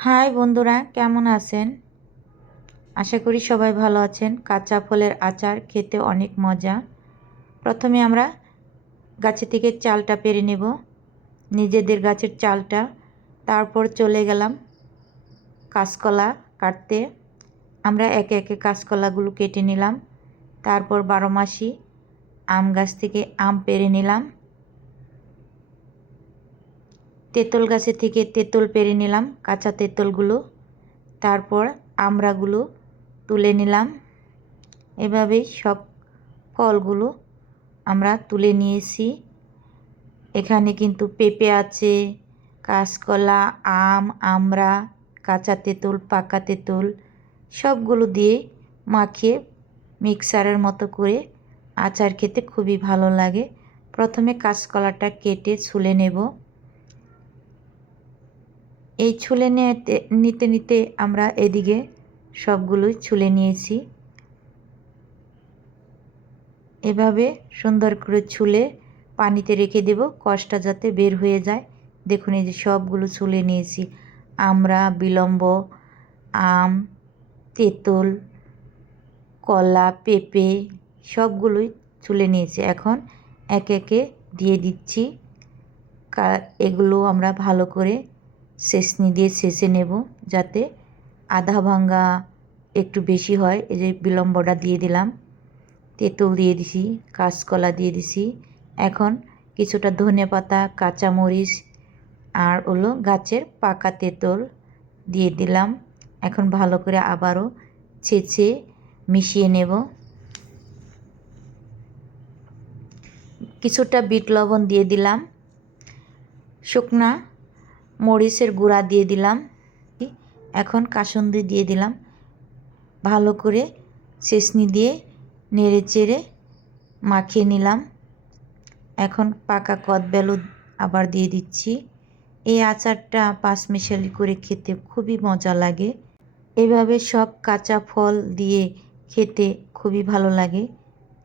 High বন্ধুরা, কেমন আছেন? আশা করি সবাই ভালো আছেন। কাঁচা ফলের আচার খেতে অনেক মজা। প্রথমে আমরা গাছে থেকে চালটা পেরে নেব। নিজেদের গাছের চালটা। তারপর চলে গেলাম কাঁচকলা কাটতে। আমরা একে একে কাঁচকলাগুলো কেটে নিলাম। তারপর বারো মাসি আম গাছ থেকে আম পেরে নিলাম। তেঁতুল গাছে থেকে তেঁতুল পেরে নিলাম, কাঁচা তেঁতুলগুলো। তারপর আমড়াগুলো তুলে নিলাম। এভাবেই সব ফলগুলো আমরা তুলে নিয়েছি। এখানে কিন্তু পেঁপে আছে, কাঁচকলা, আম, আমড়া, কাঁচা তেঁতুল, পাকা তেঁতুল, সবগুলো দিয়ে মাখিয়ে মিক্সারের মতো করে আচার খেতে খুবই ভালো লাগে। প্রথমে কাঁচকলাটা কেটে ছুলে নেব। এই ছুলে নিতে নিতে নিতে আমরা এদিকে সবগুলোই ছুলে নিয়েছি। এভাবে সুন্দর করে ছুলে পানিতে রেখে দেব কষটা যাতে বের হয়ে যায়। দেখুন এই যে সবগুলো ছুলে নিয়েছি। আমরা বিলম্ব, আম, তেঁতুল, কলা, পেঁপে সবগুলোই ছুলে নিয়েছি। এখন একে একে দিয়ে দিচ্ছি। এগুলো আমরা ভালো করে সেচনি দিয়ে সেচে নেব যাতে আধা ভাঙ্গা একটু বেশি হয়। এই যে বিলম্বটা দিয়ে দিলাম। তেঁতুল দিয়ে দিছি, কাঁচকলা দিয়ে দিছি। এখন কিছুটা ধনে পাতা, কাঁচামরিচ আর হলো গাছের পাকা তেঁতুল দিয়ে দিলাম। এখন ভালো করে আবারও ছেঁচে মিশিয়ে নেব। কিছুটা বিট লবণ দিয়ে দিলাম। শুকনা মরিচের গুঁড়া দিয়ে দিলাম। এখন কাসুন্দি দিয়ে দিলাম। ভালো করে চেসনি দিয়ে নেড়ে চেড়ে মাখিয়ে নিলাম। এখন পাকা কদবেলু আবার দিয়ে দিচ্ছি। এই আচারটা পাঁচ মিশালি করে খেতে খুবই মজা লাগে। এভাবে সব কাঁচা ফল দিয়ে খেতে খুবই ভালো লাগে।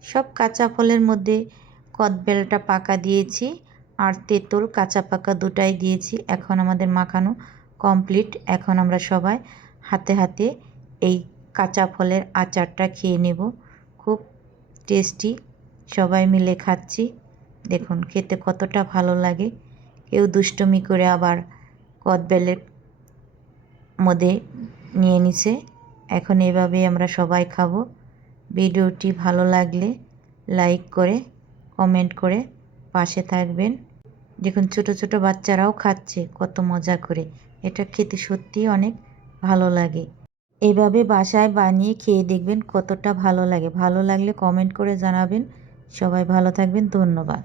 সব কাঁচা ফলের মধ্যে কদবেলটা পাকা দিয়েছি। আর তেঁতুল, কাঁচা পাকা দুটাই দিয়েছি, এখন আমাদের মাখানো কমপ্লিট এখন আমরা সবাই হাতে হাতে এই কাঁচা ফলের আচারটা খেয়ে নেব। খুব টেস্টি সবাই মিলে খাচ্ছি। দেখুন, খেতে কতটা ভালো লাগে। কেউ দুষ্টমি করে আবার কদবেলের মধ্যে নিয়ে নিছে। এখন এভাবেই আমরা সবাই খাব। ভিডিওটি ভালো লাগলে লাইক করে, কমেন্ট করে পাশে থাকবেন। দেখুন, ছোট ছোট বাচ্চারাও খাচ্ছে, কত মজা করে। এটা খেতে সত্যি অনেক ভালো লাগে। এভাবে বাসায় বানিয়ে খেয়ে দেখবেন কতটা ভালো লাগে। ভালো লাগলে কমেন্ট করে জানাবেন। সবাই ভালো থাকবেন, ধন্যবাদ।